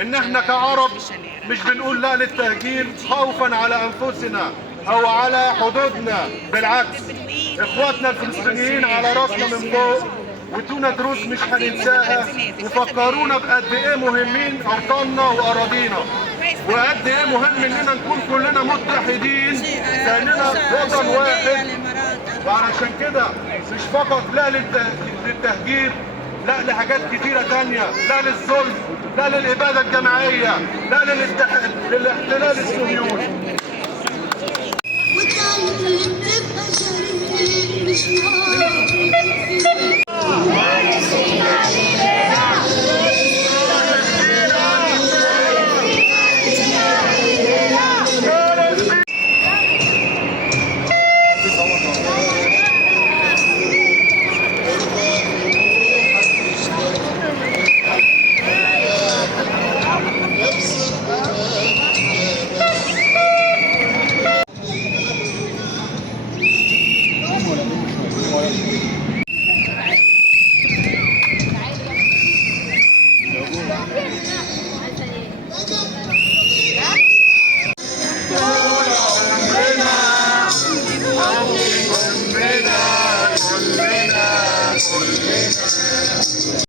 إن احنا كعرب مش بنقول لا للتهجير خوفا على انفسنا او على حدودنا، بالعكس اخواتنا الفلسطينيين على راسنا من فوق، وادونا دروس مش هننساها، وفكرونا بقد ايه مهمين اوطاننا واراضينا، وقد ايه مهم اننا نكون كلنا متحدين كاننا وطن واحد. وعلشان كده مش فقط لا للتهجير، لا لحاجات كتيرة تانية، لا للظلم، لا للإبادة الجماعية، لا للاحتلال الصهيوني.